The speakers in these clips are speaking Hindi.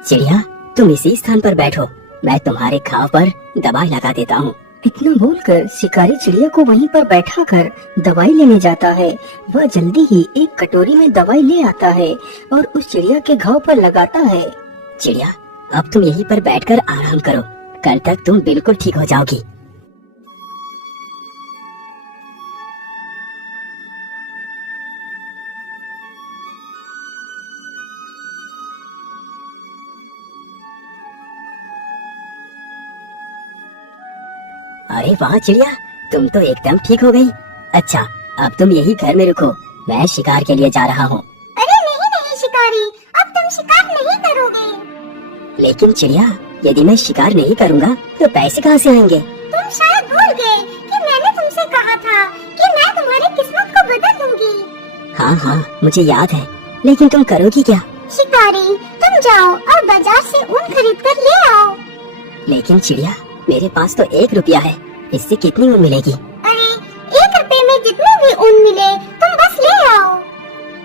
चिड़िया, तुम इसी स्थान पर बैठो, मैं तुम्हारे घाव पर दवाई लगा देता हूँ। इतना बोलकर शिकारी चिड़िया को वहीं पर बैठाकर दवाई लेने जाता है। वह जल्दी ही एक कटोरी में दवाई ले आता है और उस चिड़िया के घाव पर लगाता है। चिड़िया, अब तुम यहीं पर बैठकर आराम करो, कल तक तुम बिल्कुल ठीक हो जाओगी। अरे वाह चिड़िया, तुम तो एकदम ठीक हो गई। अच्छा, अब तुम यही घर में रुको, मैं शिकार के लिए जा रहा हूँ। अरे नहीं नहीं शिकारी, अब तुम शिकार नहीं करोगे। लेकिन चिड़िया, यदि मैं शिकार नहीं करूँगा तो पैसे कहाँ से आएंगे? तुम शायद भूल गए कि मैंने तुमसे कहा था कि मैं तुम्हारी किस्मत को बदल दूंगी। हाँ हाँ, मुझे याद है, लेकिन तुम करोगी क्या? शिकारी, तुम जाओ और बाजार से ऊन खरीद कर ले आओ। लेकिन चिड़िया, मेरे पास तो 1 रुपया है, इससे कितनी ऊन मिलेगी? अरे 1 रुपए में जितने भी ऊन मिले तुम बस ले आओ।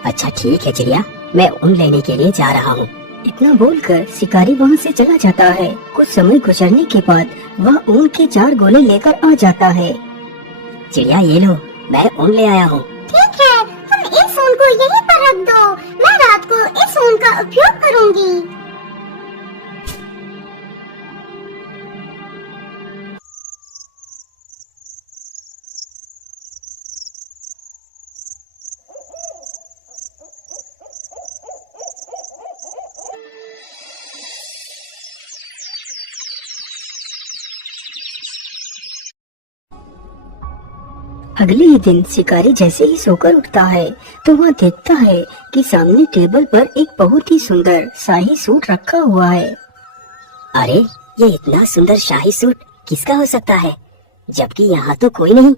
अच्छा ठीक है चिड़िया, मैं ऊन लेने के लिए जा रहा हूँ। इतना बोलकर शिकारी वहाँ से चला जाता है। कुछ समय गुजरने के बाद वह ऊन के 4 गोले लेकर आ जाता है। चिड़िया ये लो, मैं ऊन ले आया हूँ। ठीक है, तुम इस ऊन को यहीं पर रख दो, मैं रात को इस ऊन का उपयोग करूँगी। अगले ही दिन शिकारी जैसे ही सोकर उठता है तो वह देखता है कि सामने टेबल पर एक बहुत ही सुंदर शाही सूट रखा हुआ है। अरे, ये इतना सुंदर शाही सूट किसका हो सकता है, जबकि यहाँ तो कोई नहीं।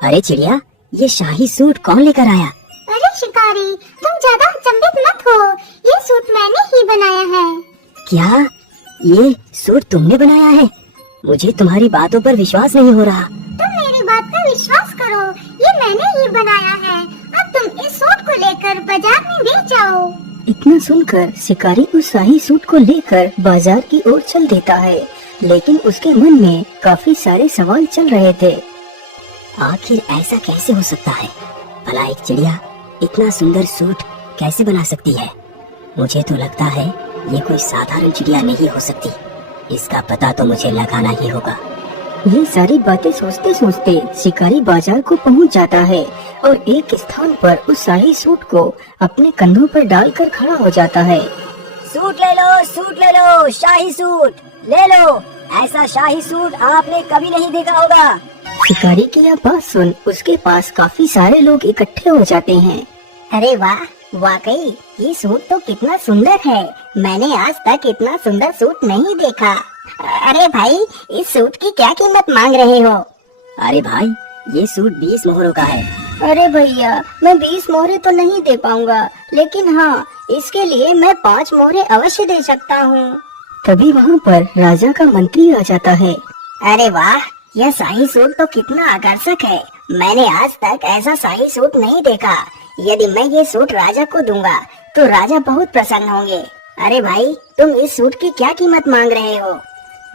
अरे चिड़िया, ये शाही सूट कौन लेकर आया? अरे शिकारी, तुम ज्यादा अचंभित मत हो, ये सूट मैंने ही बनाया है। क्या ये सूट तुमने बनाया है? मुझे तुम्हारी बातों पर विश्वास नहीं हो रहा। तुम मेरी बात पर विश्वास करो, ये मैंने ही बनाया है। अब तुम इस सूट को लेकर बाजार में बेच जाओ। इतना सुनकर शिकारी उस शाही सूट को लेकर बाजार की ओर चल देता है, लेकिन उसके मन में काफी सारे सवाल चल रहे थे। आखिर ऐसा कैसे हो सकता है? भला एक चिड़िया इतना सुंदर सूट कैसे बना सकती है? मुझे तो लगता है ये कोई साधारण चिड़िया नहीं हो सकती। इसका पता तो मुझे लगाना ही होगा। ये सारी बातें सोचते सोचते शिकारी बाजार को पहुंच जाता है और एक स्थान पर उस शाही सूट को अपने कंधों पर डालकर खड़ा हो जाता है। सूट ले लो, सूट ले लो, शाही सूट ले लो। ऐसा शाही सूट आपने कभी नहीं देखा होगा। शिकारी की यह बात सुन उसके पास काफी सारे लोग इकट्ठे हो जाते हैं। अरे वाह, वाकई ये सूट तो कितना सुंदर है। मैंने आज तक इतना सुंदर सूट नहीं देखा। अरे भाई, इस सूट की क्या कीमत मांग रहे हो? अरे भाई, ये सूट 20 मोहरों का है। अरे भैया, मैं 20 मोहरे तो नहीं दे पाऊंगा, लेकिन हाँ, इसके लिए मैं 5 मोहरे अवश्य दे सकता हूँ। तभी वहाँ पर राजा का मंत्री आ जाता है। अरे वाह, यह शाही सूट तो कितना आकर्षक है। मैंने आज तक ऐसा शाही सूट नहीं देखा। यदि मैं ये सूट राजा को दूंगा तो राजा बहुत प्रसन्न होंगे। अरे भाई, तुम इस सूट की क्या कीमत मांग रहे हो?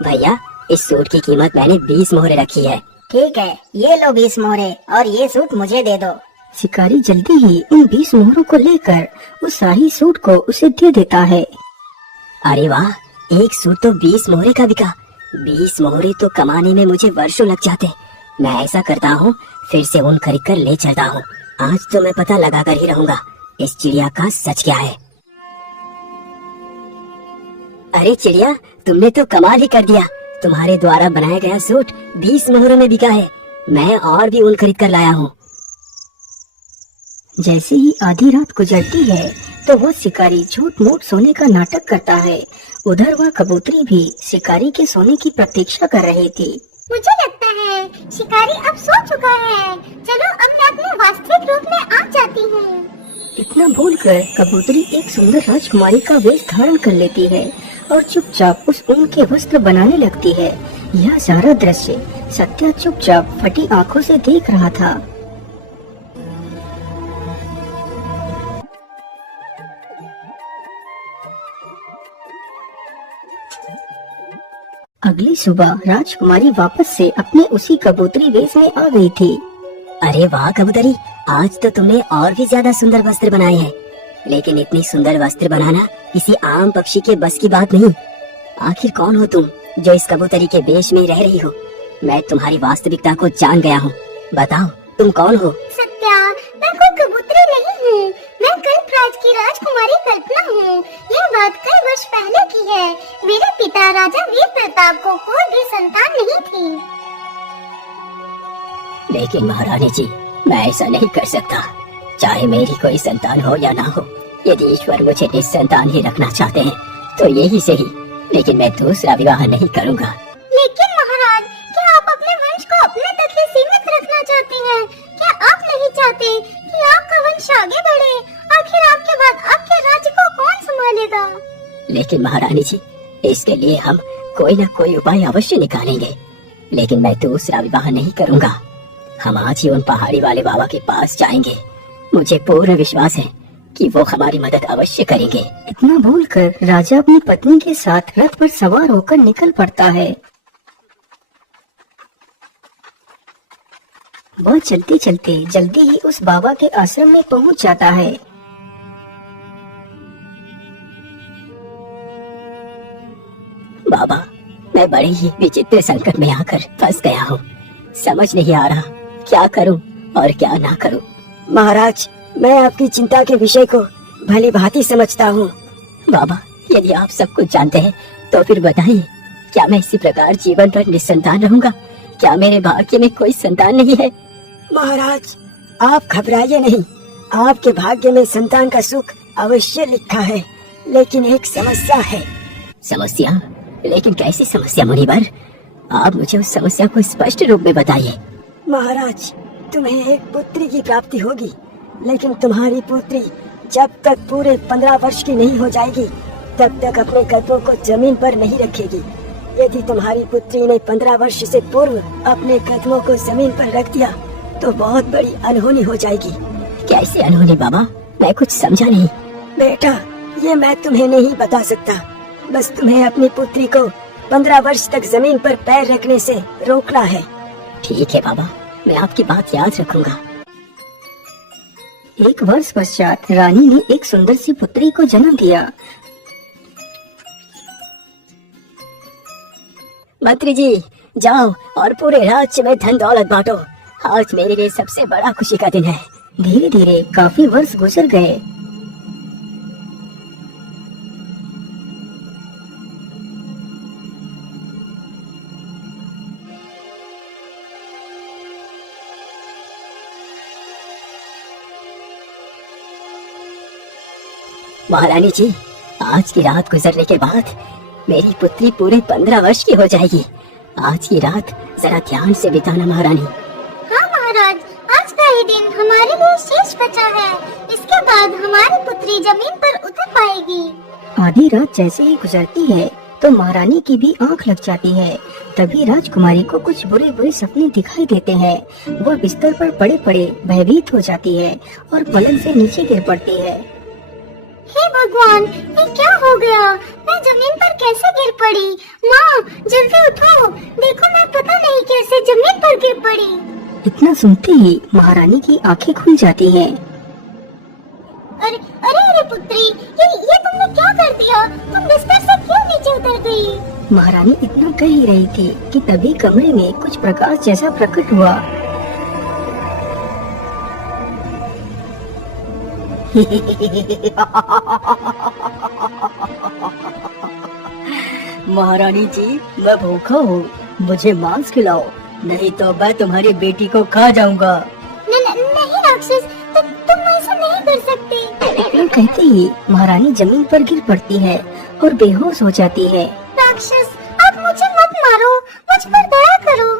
भैया, इस सूट की कीमत मैंने 20 मोहरे रखी है। ठीक है, ये लो 20 मोहरे और ये सूट मुझे दे दो। शिकारी जल्दी ही उन 20 मोहरों को लेकर उस शाही सूट को उसे दे देता है। अरे वाह, एक सूट तो 20 मोहरे का बिका। 20 मोहरे तो कमाने में मुझे वर्षों लग जाते। मैं ऐसा करता हूँ, फिर से ऊन खरीद कर ले चलता हूँ। आज तो मैं पता लगा कर ही रहूंगा इस चिड़िया का सच क्या है। अरे चिड़िया, तुमने तो कमाल ही कर दिया। तुम्हारे द्वारा बनाया गया सूट 20 मोहरों में बिका है। मैं और भी ऊन खरीद कर लाया हूँ। जैसे ही आधी रात गुजरती है तो वह शिकारी झूठ मूठ सोने का नाटक करता है। उधर वह कबूतरी भी शिकारी के सोने की प्रतीक्षा कर रही थी। मुझे लगता है शिकारी अब सो चुका है। चलो अब मैं अपने वास्तविक रूप में आ जाती हूँ। इतना बोलकर कबूतरी एक सुंदर राजकुमारी का वेश धारण कर लेती है और चुपचाप उस ऊन के वस्त्र बनाने लगती है। यह सारा दृश्य सत्या चुपचाप फटी आंखों से देख रहा था। अगली सुबह राजकुमारी वापस से अपने उसी कबूतरी वेश में आ गई थी। अरे वाह कबूतरी, आज तो तुमने और भी ज्यादा सुंदर वस्त्र बनाए हैं। लेकिन इतनी सुंदर वस्त्र बनाना किसी आम पक्षी के बस की बात नहीं। आखिर कौन हो तुम जो इस कबूतरी के वेश में रह रही हो? मैं तुम्हारी वास्तविकता को जान गया हूँ। बताओ तुम कौन हो? सत्या, मैं कोई कबूतरी नहीं हूँ। मैं कल्पराज की राजकुमारी कल्पना हूँ। यह बात कई वर्ष पहले की है। मेरे पिता राजा वीर प्रताप को कोई भी संतान नहीं थी। लेकिन महारानी जी, मैं ऐसा नहीं कर सकता। चाहे मेरी कोई संतान हो या ना हो, यदि ईश्वर मुझे निसंतान ही रखना चाहते हैं तो यही सही, लेकिन मैं दूसरा विवाह नहीं करूँगा। लेकिन महाराज, क्या आप अपने वंश को अपने तक ही सीमित रखना चाहते हैं? क्या आप नहीं चाहते कि आपका वंश आगे बढ़े? आखिर आपके बाद आपके राज्य को कौन संभालेगा? लेकिन महारानी जी, इसके लिए हम कोई न कोई उपाय अवश्य निकालेंगे। लेकिन मैं दूसरा विवाह नहीं करूँगा। हम आज ही उन पहाड़ी वाले बाबा के पास जाएंगे। मुझे पूर्ण विश्वास है कि वो हमारी मदद अवश्य करेंगे। इतना बोलकर राजा अपनी पत्नी के साथ रथ पर सवार होकर निकल पड़ता है। वह चलते चलते जल्दी ही उस बाबा के आश्रम में पहुंच जाता है। बाबा, मैं बड़े ही विचित्र संकट में आकर फंस गया हूँ। समझ नहीं आ रहा क्या करूँ और क्या ना करूँ। महाराज, मैं आपकी चिंता के विषय को भली भांति समझता हूँ। बाबा, यदि आप सब कुछ जानते हैं तो फिर बताइए, क्या मैं इसी प्रकार जीवन भर निसंतान रहूंगा? क्या मेरे भाग्य में कोई संतान नहीं है? महाराज, आप घबराइए नहीं। आपके भाग्य में संतान का सुख अवश्य लिखा है, लेकिन एक समस्या है। समस्या? लेकिन कैसी समस्या मुनिवर? आप मुझे उस समस्या को स्पष्ट रूप में बताइए। महाराज, तुम्हें एक पुत्री की प्राप्ति होगी, लेकिन तुम्हारी पुत्री जब तक पूरे 15 वर्ष की नहीं हो जाएगी तब तक अपने कदमों को जमीन पर नहीं रखेगी। यदि तुम्हारी पुत्री ने 15 वर्ष से पूर्व अपने कदमों को जमीन पर रख दिया तो बहुत बड़ी अनहोनी हो जाएगी। कैसे अनहोनी बाबा? मैं कुछ समझा नहीं। बेटा, ये मैं तुम्हें नहीं बता सकता। बस तुम्हें अपनी पुत्री को 15 वर्ष तक जमीन पर पैर रखने से रोकना है। ठीक है बाबा, मैं आपकी बात याद रखूंगा। एक वर्ष पश्चात रानी ने एक सुंदर सी पुत्री को जन्म दिया। मंत्री जी, जाओ और पूरे राज्य में धन दौलत बांटो। आज मेरे लिए सबसे बड़ा खुशी का दिन है। धीरे धीरे काफी वर्ष गुजर गए। महारानी जी, आज की रात गुजरने के बाद मेरी पुत्री पूरे 15 वर्ष की हो जाएगी। आज की रात जरा ध्यान से बिताना महारानी। हाँ महाराज, आज का ही दिन हमारे लिए शेष बचा है। इसके बाद हमारी पुत्री जमीन पर उतर पाएगी। आधी रात जैसे ही गुजरती है तो महारानी की भी आंख लग जाती है। तभी राजकुमारी को कुछ बुरे बुरे सपने दिखाई देते हैं। वह बिस्तर पर पड़े पड़े भयभीत हो जाती है और पलंग से नीचे गिर पड़ती है। हे भगवान, ये क्या हो गया? मैं जमीन पर कैसे गिर पड़ी? माँ, जल्दी उठो, देखो मैं पता नहीं कैसे जमीन पर गिर पड़ी। इतना सुनते ही महारानी की आंखें खुल जाती हैं। अरे अरे अरे पुत्री, ये तुमने क्या कर दिया? तुम बिस्तर से क्यों नीचे उतर गई? महारानी इतना कह ही रही थी कि तभी कमरे में कुछ प्रकाश जैसा प्रकट हुआ। महारानी जी, मैं भूखा हूँ, मुझे मांस खिलाओ, नहीं तो मैं तुम्हारी बेटी को खा जाऊंगा। नहीं राक्षस, तुम ऐसा नहीं कर सकते। इतना कहते ही महारानी जमीन पर गिर पड़ती है और बेहोश हो जाती है। राक्षस, आप मुझे मत मारो, मुझ पर दया करो।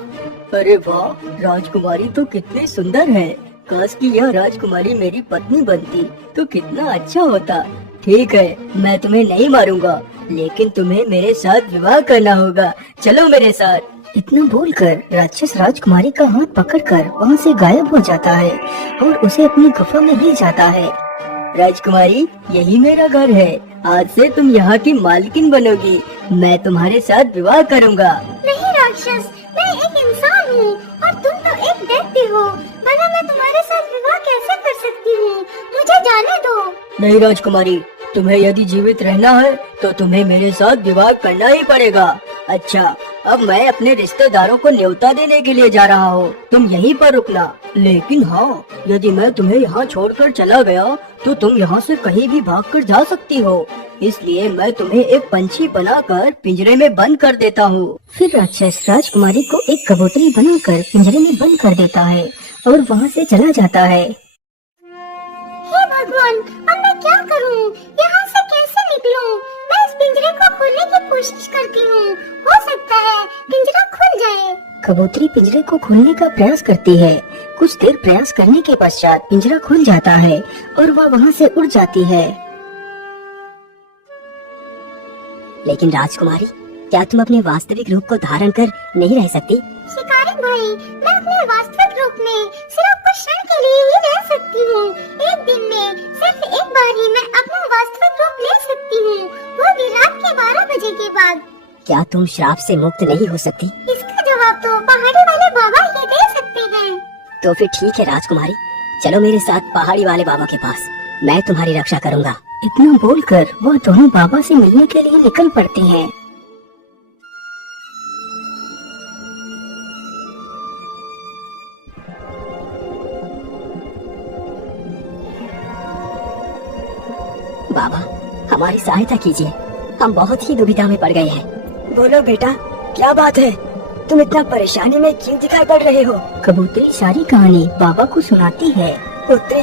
अरे वाह, राजकुमारी तो कितनी सुंदर है। काश कि यह राजकुमारी मेरी पत्नी बनती तो कितना अच्छा होता। ठीक है, मैं तुम्हें नहीं मारूंगा, लेकिन तुम्हें मेरे साथ विवाह करना होगा। चलो मेरे साथ। इतना बोलकर राक्षस राजकुमारी का हाथ पकड़कर वहाँ से गायब हो जाता है और उसे अपनी गुफा में ले जाता है। राजकुमारी, यही मेरा घर है। आज से तुम यहाँ की मालकिन बनोगी। मैं तुम्हारे साथ विवाह करूँगा। नहीं राक्षस, मैं एक इंसान हूँ और तुम तो एक दैत्य हो। भला मैं तुम्हारे साथ विवाह कैसे कर सकती हूँ? मुझे जाने दो। नहीं राजकुमारी, तुम्हें यदि जीवित रहना है तो तुम्हें मेरे साथ विवाह करना ही पड़ेगा। अच्छा, अब मैं अपने रिश्तेदारों को न्योता देने के लिए जा रहा हूँ, तुम यहीं पर रुकना। लेकिन हाँ, यदि मैं तुम्हें यहाँ छोड़कर चला गया तो तुम यहाँ से कहीं भी भागकर जा सकती हो, इसलिए मैं तुम्हें एक पंछी बनाकर पिंजरे में बंद कर देता हूँ। फिर राक्षस राजकुमारी को एक कबूतरी बनाकर पिंजरे में बंद कर देता है और वहाँ से चला जाता है। हे भगवान, अब मैं क्या करूं? यहाँ से कैसे निकलूं? मैं इस पिंजरे को खोलने की कोशिश करती हूँ, हो सकता है पिंजरा खुल जाए। कबूतरी पिंजरे को खोलने का प्रयास करती है। कुछ देर प्रयास करने के पश्चात पिंजरा खुल जाता है और वह वहाँ से उड़ जाती है। लेकिन राजकुमारी, क्या तुम अपने वास्तविक रूप को धारण कर नहीं रह सकती? शिकारी भाई, मैं अपने वास्तविक रूप में सिर्फ कुछ क्षण के लिए ही रह सकती हूँ। एक दिन में सिर्फ एक बार ही मैं अपना वास्तविक रूप ले सकती हूँ, वो भी रात के 12 बजे के बाद। क्या तुम श्राप से मुक्त नहीं हो सकती? इसका जवाब तो पहाड़ी वाले बाबा ही दे सकते हैं। तो फिर ठीक है राजकुमारी, चलो मेरे साथ पहाड़ी वाले बाबा के पास, मैं तुम्हारी रक्षा करूँगा। इतना बोलकर वह दोनों बाबा से मिलने के लिए निकल पड़ती हैं। बाबा, हमारी सहायता कीजिए, हम बहुत ही दुविधा में पड़ गए हैं। बोलो बेटा, क्या बात है? तुम इतना परेशानी में क्यों दिखाई पड़ रहे हो? कबूतरी सारी कहानी बाबा को सुनाती है। पुत्री,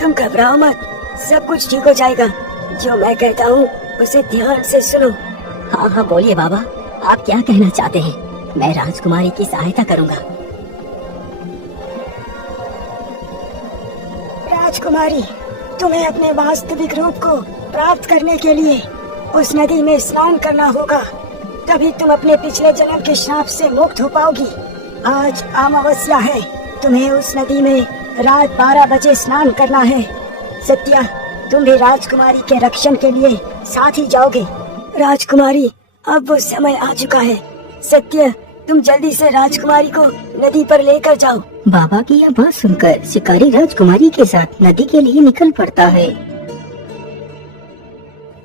तुम घबराओ मत, सब कुछ ठीक हो जाएगा। जो मैं कहता हूँ उसे ध्यान से सुनो। हाँ हाँ बोलिए बाबा, आप क्या कहना चाहते हैं? मैं राजकुमारी की सहायता करूँगा। राजकुमारी, तुम्हें अपने वास्तविक रूप को प्राप्त करने के लिए उस नदी में स्नान करना होगा, तभी तुम अपने पिछले जन्म के श्राप से मुक्त हो पाओगी। आज अमावस्या है, तुम्हें उस नदी में रात 12 बजे स्नान करना है। सत्या, तुम भी राजकुमारी के रक्षण के लिए साथ ही जाओगे। राजकुमारी, अब वो समय आ चुका है। सत्य, तुम जल्दी से राजकुमारी को नदी पर लेकर जाओ। बाबा की यह बात सुनकर शिकारी राजकुमारी के साथ नदी के लिए निकल पड़ता है।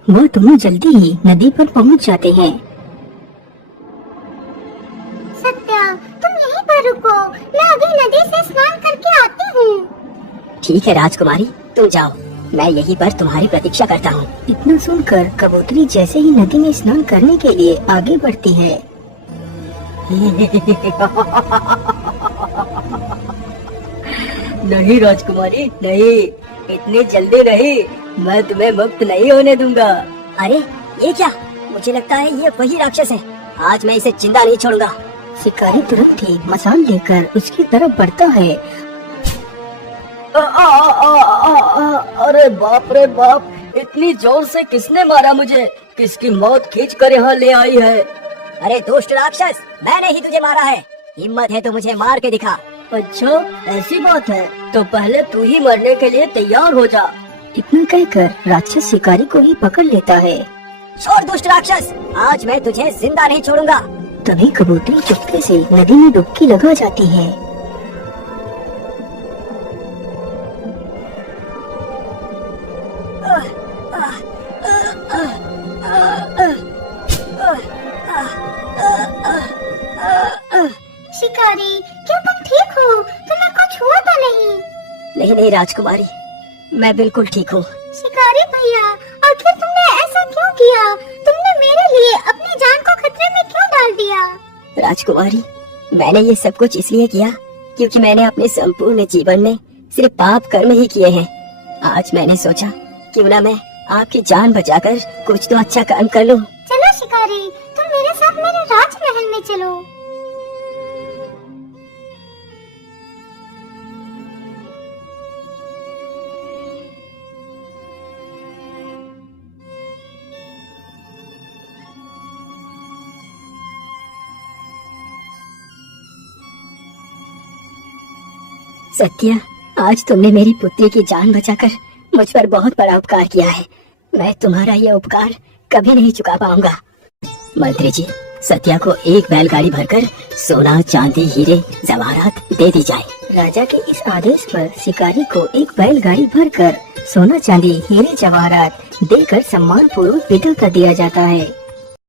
वह दोनों जल्दी ही नदी पर पहुंच जाते हैं। सत्या, तुम यहीं पर रुको, मैं अभी नदी से स्नान करके आती हूँ। ठीक है राजकुमारी, तुम जाओ, मैं यहीं पर तुम्हारी प्रतीक्षा करता हूँ। इतना सुनकर कबूतरी जैसे ही नदी में स्नान करने के लिए आगे बढ़ती है। नहीं राजकुमारी, नहीं, इतनी जल्दी नहीं, मैं तुम्हें मुक्त नहीं होने दूंगा। अरे ये क्या? मुझे लगता है ये वही राक्षस है, आज मैं इसे जिंदा नहीं छोड़ूंगा। शिकारी तुरंत ही मसाल लेकर उसकी तरफ बढ़ता है। अरे बाप रे बाप, इतनी जोर से किसने मारा मुझे? किसकी मौत खींच कर यहाँ ले आई है? अरे दुष्ट राक्षस, मैंने ही तुझे मारा है, हिम्मत है तो मुझे मार के दिखा। अच्छा, ऐसी बात है, तो पहले तू ही मरने के लिए तैयार हो जा। इतना कहकर राक्षस शिकारी को ही पकड़ लेता है। छोड़ दुष्ट राक्षस, आज मैं तुझे जिंदा नहीं छोड़ूंगा। तभी कबूतरी चुपके से नदी में डुबकी लगा जाती है। शिकारी, क्या तुम ठीक हो? तुम्हें कुछ हुआ तो नहीं? नहीं नहीं राजकुमारी, मैं बिल्कुल ठीक हूँ। शिकारी भैया, आखिर तुमने ऐसा क्यों किया? तुमने मेरे लिए अपनी जान को खतरे में क्यों डाल दिया? राजकुमारी, मैंने ये सब कुछ इसलिए किया क्योंकि मैंने अपने संपूर्ण जीवन में सिर्फ पाप कर्म ही किए हैं। आज मैंने सोचा क्यों ना मैं आपकी जान बचाकर कुछ तो अच्छा काम कर लूं। चलो शिकारी, तुम मेरे साथ मेरे राजमहल में चलो। सत्या, आज तुमने मेरी पुत्री की जान बचाकर मुझ पर बहुत बड़ा उपकार किया है। मैं तुम्हारा ये उपकार कभी नहीं चुका पाऊंगा। मंत्री जी, सत्या को एक बैलगाड़ी भरकर सोना, चांदी, हीरे, जवाहरात दे दी जाए। राजा के इस आदेश पर शिकारी को एक बैलगाड़ी भरकर सोना, चांदी, हीरे, जवाहरात देकर सम्मान पूर्वक विदा कर दिया जाता है।